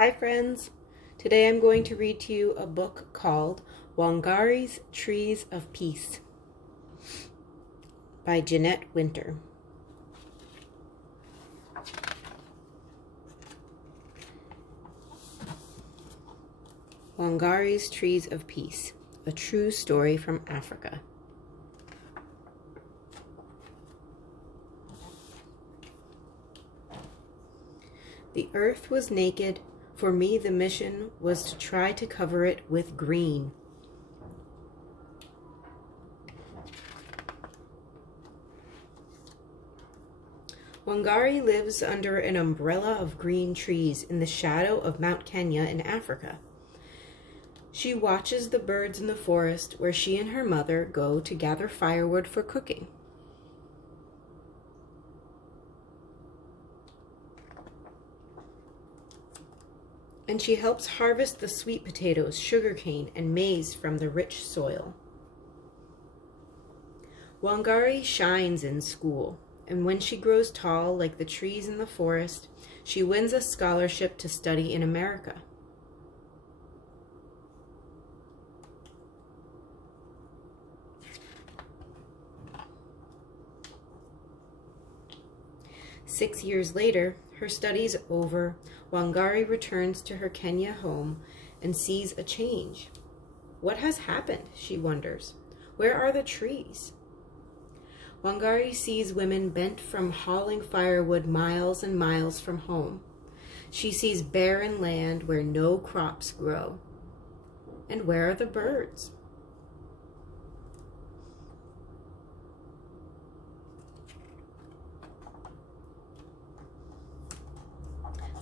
Hi friends! Today I'm going to read to you a book called Wangari's Trees of Peace by Jeanette Winter. Wangari's Trees of Peace, a true story from Africa. The earth was naked. For me, the mission was to try to cover it with green. Wangari lives under an umbrella of green trees in the shadow of Mount Kenya in Africa. She watches the birds in the forest where she and her mother go to gather firewood for cooking. And she helps harvest the sweet potatoes, sugarcane, and maize from the rich soil. Wangari shines in school, and when she grows tall like the trees in the forest, she wins a scholarship to study in America. Six years later, her studies over, Wangari returns to her Kenya home and sees a change. What has happened, she wonders. Where are the trees? Wangari sees women bent from hauling firewood miles and miles from home. She sees barren land where no crops grow. And where are the birds?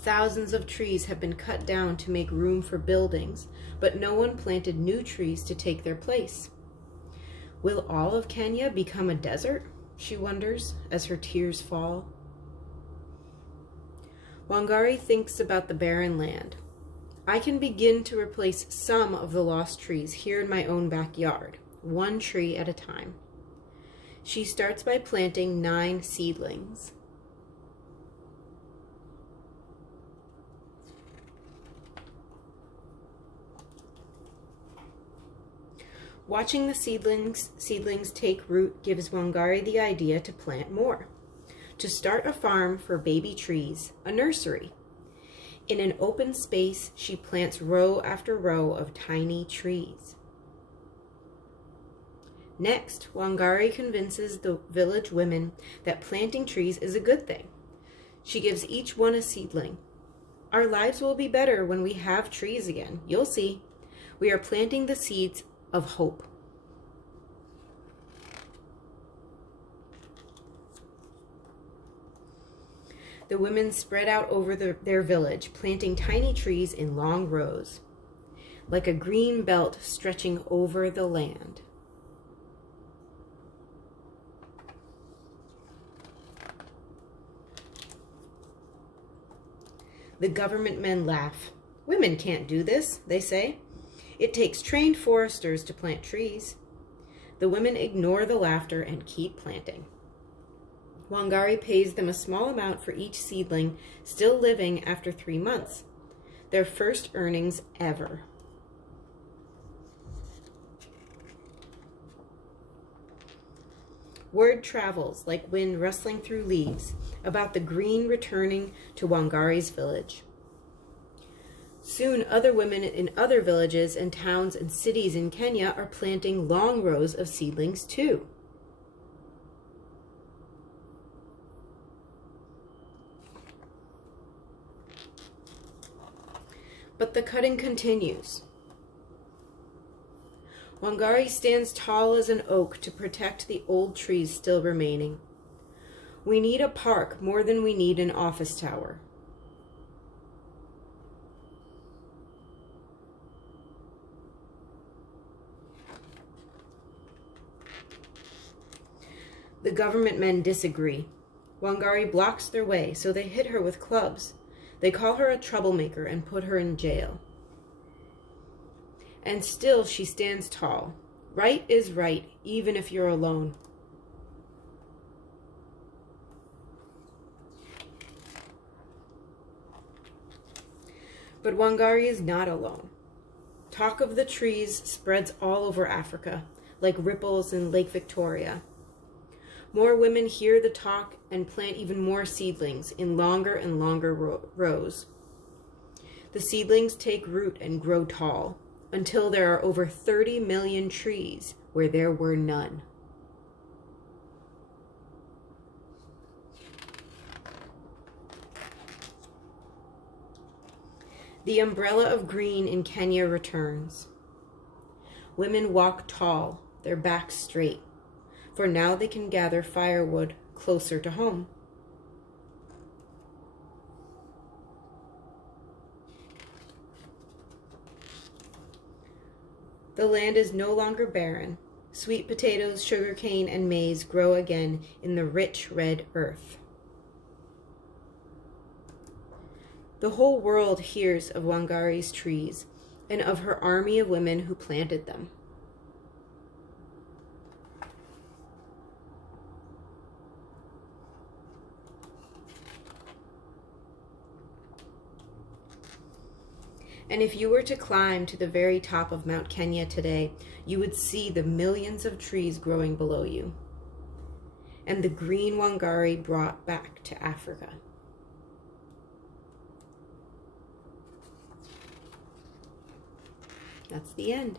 Thousands of trees have been cut down to make room for buildings, but no one planted new trees to take their place. Will all of Kenya become a desert? She wonders as her tears fall. Wangari thinks about the barren land. I can begin to replace some of the lost trees here in my own backyard, one tree at a time. She starts by planting 9 seedlings. Watching the seedlings take root gives Wangari the idea to plant more, to start a farm for baby trees, a nursery. In an open space, she plants row after row of tiny trees. Next, Wangari convinces the village women that planting trees is a good thing. She gives each one a seedling. Our lives will be better when we have trees again. You'll see. We are planting the seeds of hope. The women spread out over their village, planting tiny trees in long rows, like a green belt stretching over the land. The government men laugh. Women can't do this, they say. It takes trained foresters to plant trees. The women ignore the laughter and keep planting. Wangari pays them a small amount for each seedling, still living after 3 months. Their first earnings ever. Word travels like wind rustling through leaves about the green returning to Wangari's village. Soon, other women in other villages and towns and cities in Kenya are planting long rows of seedlings too. But the cutting continues. Wangari stands tall as an oak to protect the old trees still remaining. We need a park more than we need an office tower. The government men disagree. Wangari blocks their way, so they hit her with clubs. They call her a troublemaker and put her in jail. And still she stands tall. Right is right, even if you're alone. But Wangari is not alone. Talk of the trees spreads all over Africa, like ripples in Lake Victoria. More women hear the talk and plant even more seedlings in longer and longer rows. The seedlings take root and grow tall until there are over 30 million trees where there were none. The umbrella of green in Kenya returns. Women walk tall, their backs straight, for now they can gather firewood closer to home. The land is no longer barren. Sweet potatoes, sugarcane, and maize grow again in the rich red earth. The whole world hears of Wangari's trees and of her army of women who planted them. And if you were to climb to the very top of Mount Kenya today, you would see the millions of trees growing below you, and the green Wangari brought back to Africa. That's the end.